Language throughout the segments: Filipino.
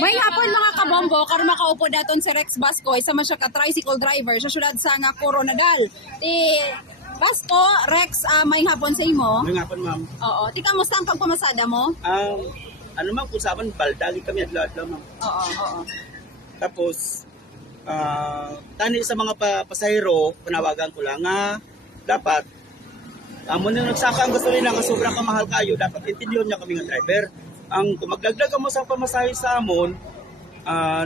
May hapon mga kabombo, karon makaupo daton si Rex Basco, isa man siya ka tricycle driver sa syudad sa nga Coronadal. Basco, Rex, may hapon sa imo. May hapon, ma'am. Oo. Ti kamusta ang pagpamasada mo? Ano ma'am, kung saan baldagi kami adlaw-adlaw, ma'am. Oo. Tapos, tani sa mga pasahero, panawagan ko lang nga, dapat, mo na nagsaka ang gasolina nga sobrang kamahal kayo, dapat intindihan niya kami ng driver. Kung magdagdag mo sa pamasahe sa amon,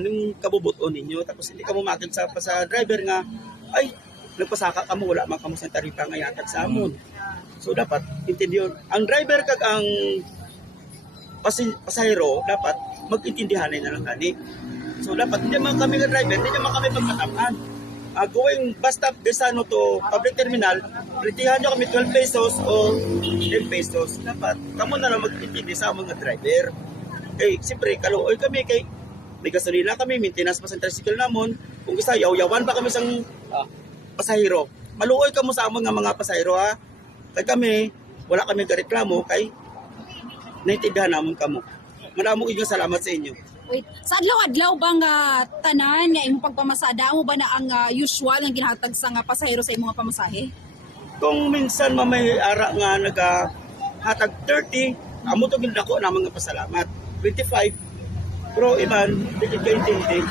nung kabubuton ninyo, tapos hindi ka mumakit sa driver nga, ay, nagpasaka ka mo, wala man kamo sa taripa nga yatag sa amon. So dapat, intindihan. Ang driver kag ang pasahero, dapat mag-intindihan na lang kani. So dapat, hindi man kami nga driver, hindi naman kami pagkatapan. Going bus stop Desano to public terminal, retihan nyo kami 12 pesos o 10 pesos. Dapat, kamo na lang mag-intindi sa mga driver. Siyempre, kaluoy kami kay may gasolina kami, maintenance pa sa tricycle namon. Kung gusto, yaw-yawan pa kami sa pasahero. Maluoy kamo sa amon nga mga pasahero ha. Kay kami, wala kami gareklamo kay naintindihan namon kamo. Maraming salamat sa inyo. Wait, sa adlaw-adlaw bang tanan nga imong pagpamasada mo ba na ang usual nga ginahatag sa nga pasahero sa imong pamasahe? Kung minsan may ara nga nagahatag 30, amo to gindako na mga pasalamat. 25, pero iban, hindi kayo intindi.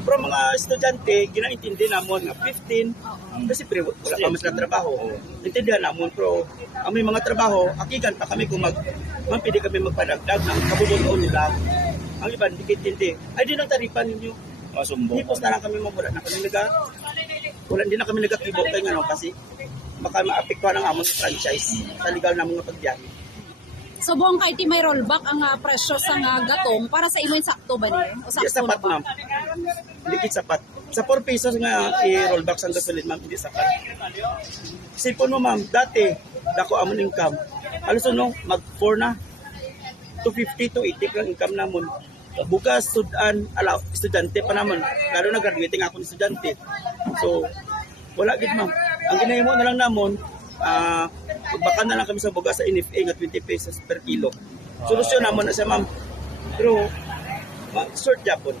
Pero mga estudyante, ginaintindi namon nga 15, kasi wala pa mas na trabaho. Intindihan namon, pero ang may mga trabaho, akigan pa kami kung pwede kami magpadagdag ng kabubuton nila. Ang iba, hindi kitindi. Ay, di nang taripan ninyo. Hipos na lang kami wala na kami hindi na kami nagatibo kayo nga kasi baka maapektuhan ang amon sa franchise sa legal na mga pagbiyahe. So buong kay ti may rollback ang presyo sa nga gatong para sa imo sakto ba ni? O sakto sapat, na ba? ma'am. Hindi sapat. Sa 4 pesos nga i-rollback sa gasolin, ma'am, hindi sapat. Sipon mo, ma'am, dati, dako amon income. Alos mag-4 na. 250 to 80 lang income namon. Bukas, estudyante pa naman. Lalo na graduating ako ng estudyante. So, wala gid ma'am. Ang ginahimo na lang namon, magbaka na lang kami sa bugas sa NFA nga 20 pesos per kilo. Solusyon namon na siya ma'am. Pero, short japon.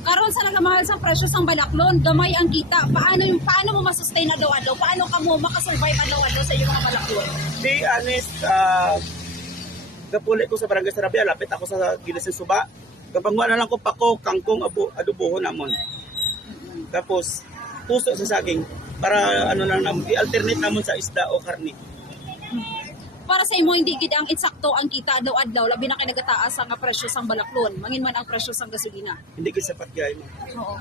Karon sa nagamahal sa presyo sang balaklon, gamay ang kita. Paano mo masustain adlaw-adlaw? Paano ka mo makasurvive adlaw-adlaw sa iyong mga balaklon? Be honest, gapuli ko sa Barangay Sarabia, lapit ako sa Gilisang Suba. Kapangwa na lang ko pako, kangkong, adoboho namon. Tapos, puso sa saging para i-alternate namon sa isda o karni. Para sa imo hindi gid ang insakto ang kita adlaw-adlaw labi na kay nagataas ang presyo sang balaklon, mangin man ang presyo sang gasolina. Hindi ko sapat gay mo. Oo.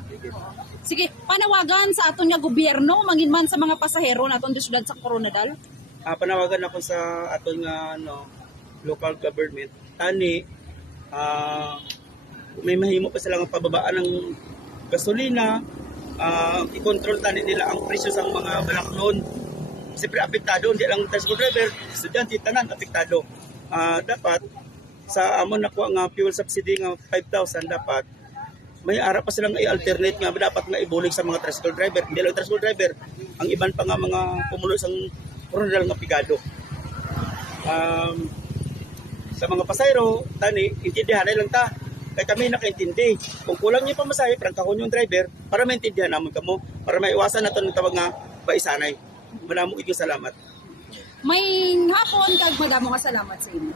Sige, panawagan sa aton nga gobyerno mangin man sa mga pasahero naton di syudad sa Coronadal. Panawagan ako sa aton nga local government. Tani, may mahimo pa sila ng pababaan ng gasolina, i-control tani nila ang presyo sa mga balaklon. Siyempre, apektado, hindi lang tricycle driver, estudyante, tanan, apektado. Dapat, sa amon nakuha nga fuel subsidy nga 5,000, dapat, may ara pa silang i-alternate nga, dapat nga ibulig sa mga tricycle driver. Hindi lang tricycle driver, ang iban pa nga mga pumulo sang coronadal nga pigado. Sa mga pasayro, tani, intindihan na lang ta. Kaya kami nakaintindi. Kung kulang niyo pamasahe, prangkahon yung driver, para maintindihan naman kamo, para maiwasan natin ng tawag nga baisanay. Maraming salamat. May hapon kag madamo nga salamat sa imo.